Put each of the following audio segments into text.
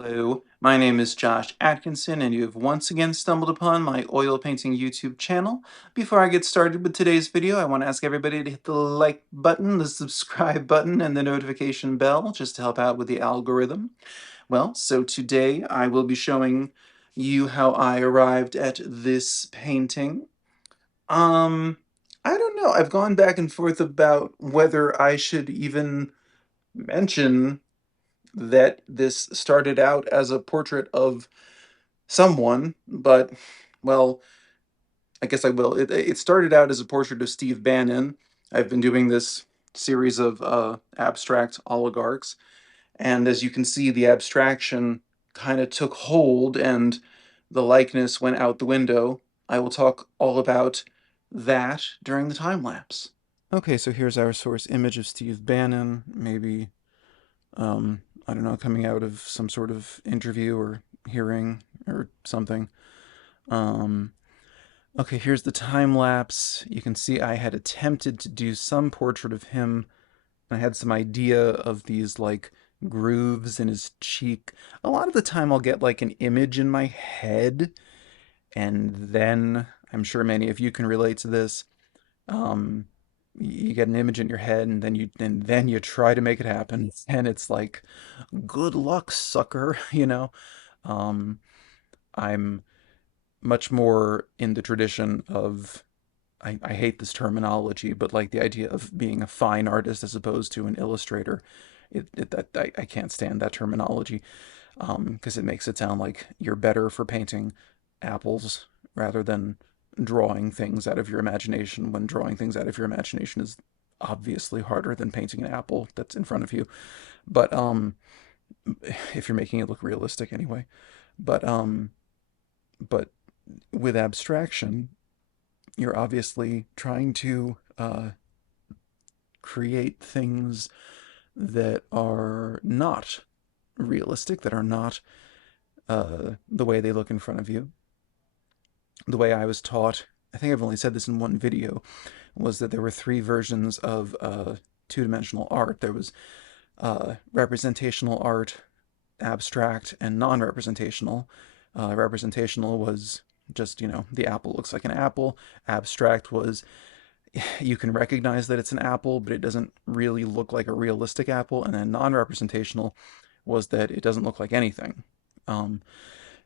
Hello, my name is Josh Atkinson, and you have once again stumbled upon my oil painting YouTube channel. Before I get started with today's video, I want to ask everybody to hit the like button, the subscribe button, and the notification bell just to help out with the algorithm. Well, so today I will be showing you how I arrived at this painting. I don't know. I've gone back and forth about whether I should even mention that this started out as a portrait of someone, but, well, I guess I will. It started out as a portrait of Steve Bannon. I've been doing this series of abstract oligarchs, and as you can see, the abstraction kind of took hold and the likeness went out the window. I will talk all about that during the time lapse. Okay, so here's our source image of Steve Bannon, maybe I don't know, coming out of some sort of interview or hearing or something. Um, okay, here's the time lapse. You can see I had attempted to do some portrait of him. I had some idea of these like grooves in his cheek. A lot of the time I'll get like an image in my head, and then I'm sure many of you can relate to this. Um, you get an image in your head, and then you try to make it happen, and it's like, good luck, sucker, you know? Um, I'm much more in the tradition of, I hate this terminology, but like the idea of being a fine artist as opposed to an illustrator. I can't stand that terminology because it makes it sound like you're better for painting apples rather than drawing things out of your imagination, when drawing things out of your imagination is obviously harder than painting an apple that's in front of you. But if you're making it look realistic anyway. But but with abstraction, you're obviously trying to create things that are not realistic, that are not the way they look in front of you. The way I was taught, I think I've only said this in one video, was that there were three versions of two-dimensional art. There was representational art, abstract, and non-representational. Representational was just, the apple looks like an apple. Abstract was, you can recognize that it's an apple, but it doesn't really look like a realistic apple. And then non-representational was that it doesn't look like anything. Um,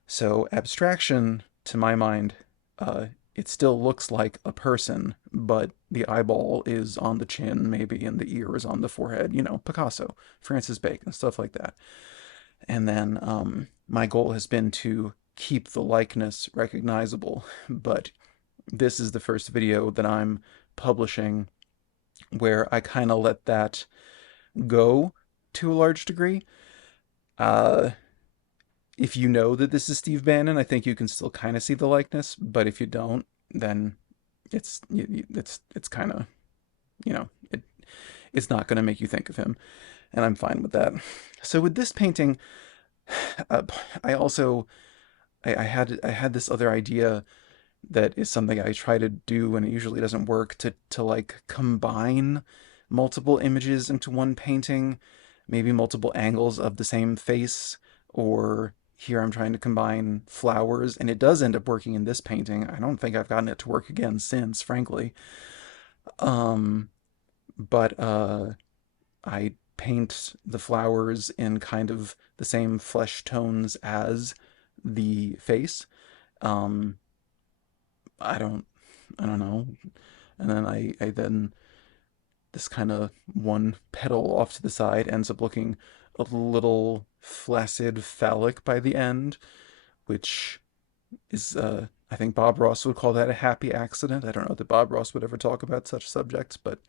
so abstraction, to my mind, uh, it still looks like a person, but the eyeball is on the chin, maybe, and the ear is on the forehead. Picasso, Francis Bacon, stuff like that. And then my goal has been to keep the likeness recognizable, but this is the first video that I'm publishing where I kind of let that go to a large degree. Uh, if you know that this is Steve Bannon, I think you can still kind of see the likeness, but if you don't, then it's kind of, you know, it it's not going to make you think of him, and I'm fine with that. So with this painting, uh, I also I had this other idea that is something I try to do, and it usually doesn't work, to like combine multiple images into one painting, maybe multiple angles of the same face, or here I'm trying to combine flowers, and it does end up working in this painting. I don't think I've gotten it to work again since, frankly. Um, but I paint the flowers in kind of the same flesh tones as the face. Um, I don't I don't know. And then I then this kind of one petal off to the side ends up looking a little flaccid phallic by the end, which is I think Bob Ross would call that a happy accident. I don't know that Bob Ross would ever talk about such subjects, but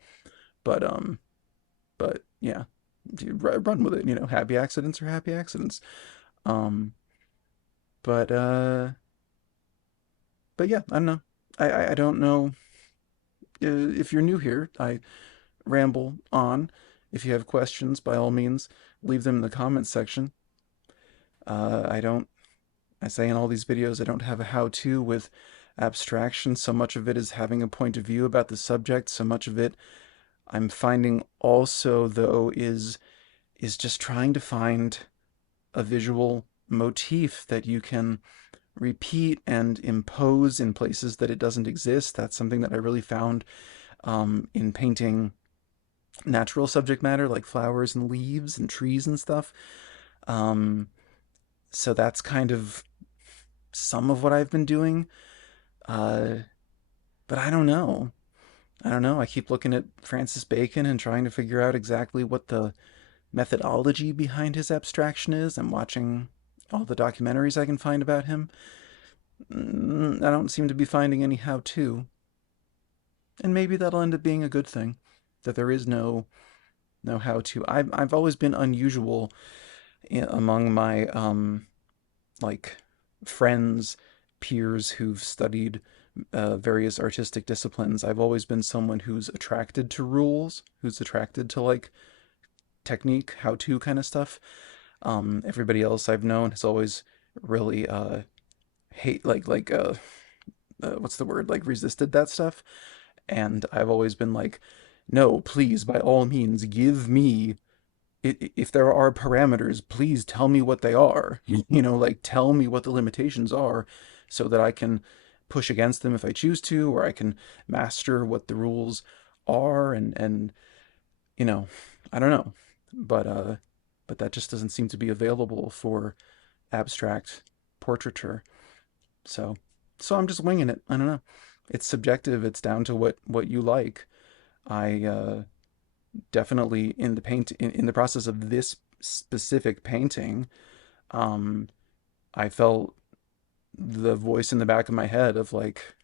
um but yeah, run with it, happy accidents are happy accidents. Um but uh but yeah, I don't know. I don't know. If you're new here, I ramble on. If you have questions, by all means, leave them in the comments section. I don't, I say in all these videos, I don't have a how-to with abstraction. So much of it is having a point of view about the subject. So much of it I'm finding also, though, is just trying to find a visual motif that you can repeat and impose in places that it doesn't exist. That's something that I really found in painting natural subject matter like flowers and leaves and trees and stuff. Um, so that's kind of some of what I've been doing. Uh, but I don't know. I don't know. I keep looking at Francis Bacon and trying to figure out exactly what the methodology behind his abstraction is. I'm watching all the documentaries I can find about him. I don't seem to be finding any how to. And maybe that'll end up being a good thing. That there is no how to. I've always been unusual among my like friends, peers who've studied various artistic disciplines. I've always been someone who's attracted to rules, who's attracted to like technique, how to kind of stuff. Everybody else I've known has always really hate what's the word, like resisted that stuff. And I've always been like, no, please, by all means, give me, if there are parameters, please tell me what they are. Like tell me what the limitations are so that I can push against them if I choose to, or I can master what the rules are. And you know, I don't know. But that just doesn't seem to be available for abstract portraiture. So so I'm just winging it. I don't know. It's subjective. It's down to what you like. I definitely in the process of this specific painting, um, I felt the voice in the back of my head of like,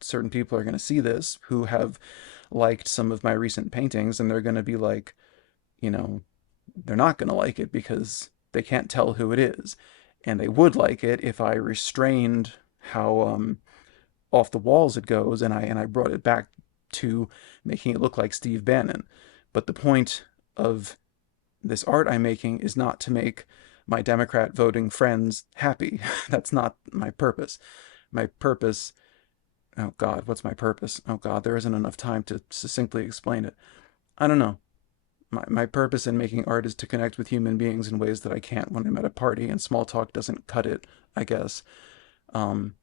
certain people are going to see this who have liked some of my recent paintings, and they're going to be like, you know, they're not going to like it because they can't tell who it is. And they would like it if I restrained how off the walls it goes, and I brought it back to making it look like Steve Bannon. But the point of this art I'm making is not to make my Democrat voting friends happy. That's not my purpose. My purpose, oh God, what's my purpose? Oh God, there isn't enough time to succinctly explain it. I don't know. My purpose in making art is to connect with human beings in ways that I can't when I'm at a party, and small talk doesn't cut it, I guess. Um,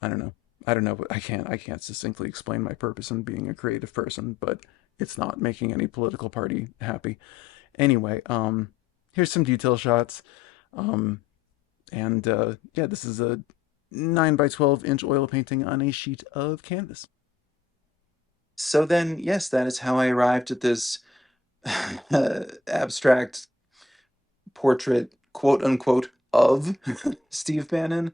I don't know. I don't know. I can't succinctly explain my purpose in being a creative person, but it's not making any political party happy. Anyway, here's some detail shots. Um, and yeah, this is a 9 by 12-inch oil painting on a sheet of canvas. So then, yes, that is how I arrived at this abstract portrait, quote unquote, of Steve Bannon.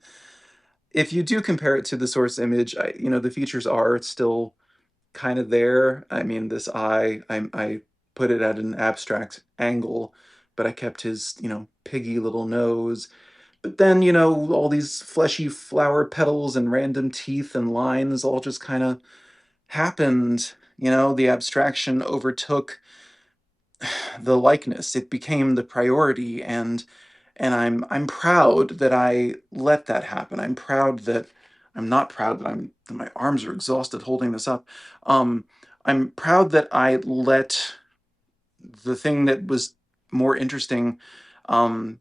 If you do compare it to the source image, the features are still kind of there. I mean, this eye, I put it at an abstract angle, but I kept his, piggy little nose. But then, all these fleshy flower petals and random teeth and lines all just kind of happened. The abstraction overtook the likeness. It became the priority, and I'm proud that I let that happen. I'm not proud that my arms are exhausted holding this up. I'm proud that I let the thing that was more interesting, um,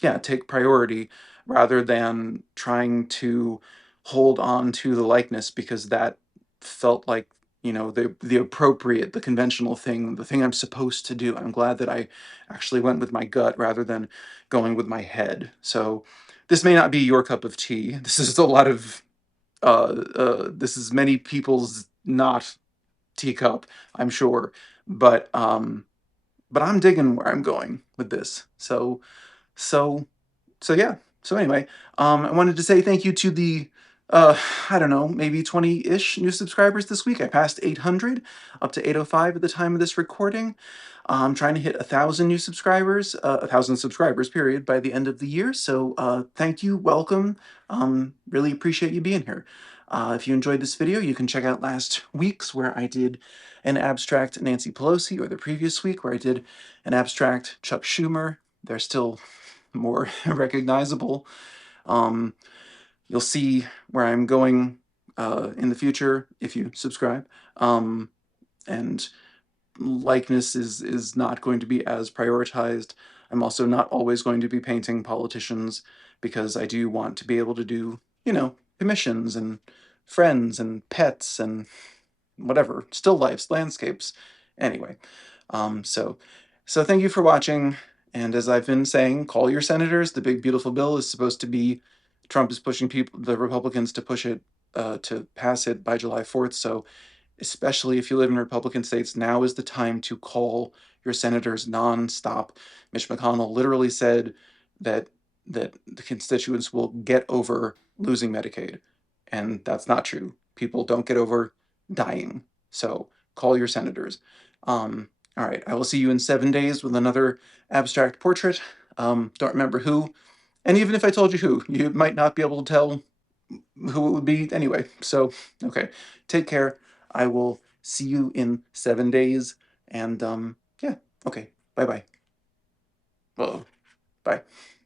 yeah, take priority rather than trying to hold on to the likeness because that felt like, the appropriate, the conventional thing, the thing I'm supposed to do. I'm glad that I actually went with my gut rather than going with my head. So this may not be your cup of tea. This is a lot of this is many people's not teacup, I'm sure, but I'm digging where I'm going with this. So so yeah. So anyway, I wanted to say thank you to the I don't know, maybe 20-ish new subscribers this week. I passed 800, up to 805 at the time of this recording. I'm trying to hit 1,000 new subscribers, 1,000 subscribers, period, by the end of the year. So thank you, welcome. Really appreciate you being here. If you enjoyed this video, you can check out last week's where I did an abstract Nancy Pelosi, or the previous week where I did an abstract Chuck Schumer. They're still more recognizable. Um, you'll see where I'm going in the future if you subscribe. And likeness is not going to be as prioritized. I'm also not always going to be painting politicians because I do want to be able to do, commissions and friends and pets and whatever, still lifes, landscapes. Anyway, so thank you for watching. And as I've been saying, call your senators. The big beautiful bill is supposed to be Trump is pushing the Republicans to push it to pass it by July 4th. So especially if you live in Republican states, now is the time to call your senators nonstop. Mitch McConnell literally said that the constituents will get over losing Medicaid, and that's not true. People don't get over dying. So call your senators. All right, I will see you in 7 days with another abstract portrait. Don't remember who, and even if I told you who, you might not be able to tell who it would be anyway. So, okay, take care. I will see you in 7 days. And yeah, okay, bye bye. Well, bye.